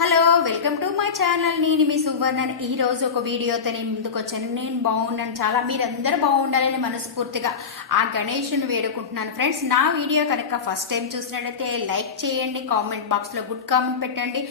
Hello welcome to my channel నేను మీ సువర్ణన్. ఈ రోజు ఒక వీడియోతో నేను ముందుకు వచ్చాను. నేను బాగున్నాను. చాలా మీరందరూ బాగుండాలని మనస్ఫూర్తిగా ఆ గణేషుని వేడుకుంటున్నాను. ఫ్రెండ్స్ నా వీడియో కనుక ఫస్ట్ టైం చూసినట్లయితే లైక్ చేయండి. కామెంట్ బాక్స్లో గుడ్ కామెంట్ పెట్టండి.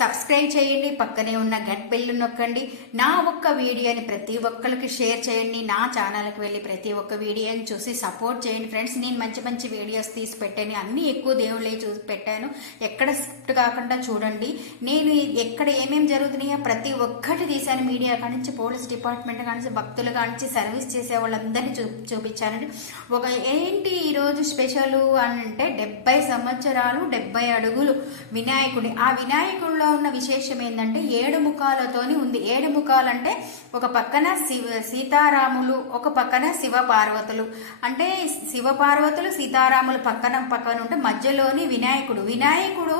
సబ్స్క్రైబ్ చేయండి. పక్కనే ఉన్న గట్ బెల్ నొక్కండి. నా ఒక్క వీడియోని ప్రతి ఒక్కరికి షేర్ చేయండి. నా ఛానల్కి వెళ్ళి ప్రతి ఒక్క వీడియోని చూసి సపోర్ట్ చేయండి. ఫ్రెండ్స్ నేను మంచి మంచి వీడియోస్ తీసి పెట్టాను. అన్ని ఎక్కువ దేవుళ్ళే చూసి పెట్టాను. ఎక్కడ స్క్రిప్ట్ కాకుండా చూడండి. నేను ఎక్కడ ఏమేమి జరుగుతున్నాయో ప్రతి ఒక్కటి తీశాను. మీడియా కానించి పోలీస్ డిపార్ట్మెంట్ కానించి భక్తులు కానించి సర్వీస్ చేసే వాళ్ళందరినీ చూ చూపించానండి. ఒక ఏంటి ఈరోజు స్పెషల్ అని అంటే డెబ్బై సంవత్సరాలు డెబ్బై అడుగులు వినాయకుడి. ఆ వినాయకుడిలో ఉన్న విశేషం ఏంటంటే ఏడు ముఖాలతోని ఉంది. ఏడు ముఖాలంటే ఒక పక్కన శివ సీతారాములు ఒక పక్కన శివ పార్వతులు అంటే శివ పార్వతులు సీతారాములు పక్కన పక్కన ఉంటే మధ్యలోని వినాయకుడు. వినాయకుడు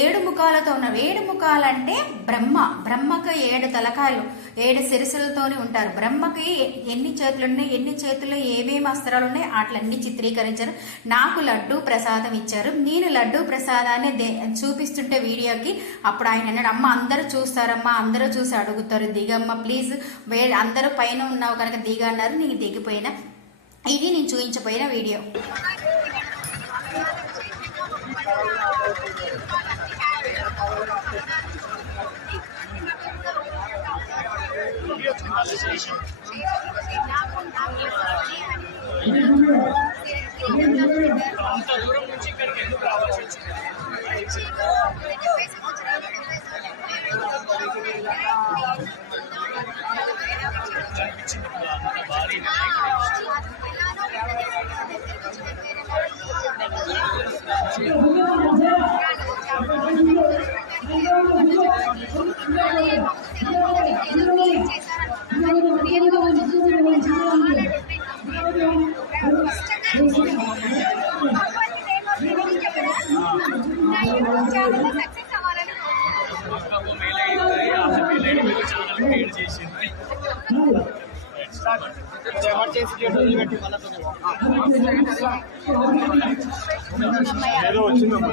ఏడు ముఖాలతో ఉన్న ఏడు ముఖాలంటే బ్రహ్మ బ్రహ్మకు ఏడు తలకాయలు ఏడు సిరిసులతోనే ఉంటారు. బ్రహ్మకి ఎన్ని చేతులు ఉన్నాయి ఎన్ని చేతుల్లో ఏమేమి అస్త్రాలు ఉన్నాయి అట్లన్నీ చిత్రీకరించారు. నాకు లడ్డు ప్రసాదం ఇచ్చారు. నేను లడ్డు ప్రసాదాన్ని దే- చూపిస్తుంటే వీడియోకి అప్పుడు ఆయన అన్నాడు అమ్మ అందరూ చూస్తారమ్మా అందరూ చూసి అడుగుతారు. దిగమ్మ ప్లీజ్. వే అందరూ పైన ఉన్నావు కనుక దిగ అన్నారు. నేను దిగిపోయినా. ఇది నేను చూపించపోయిన వీడియో. అంత దూరం నుంచి ఇక్కడికి ఎందుకు రావాల్సి వచ్చింది కనిపించింది కదా అంత భారీ ఏదో వచ్చిందమ్మా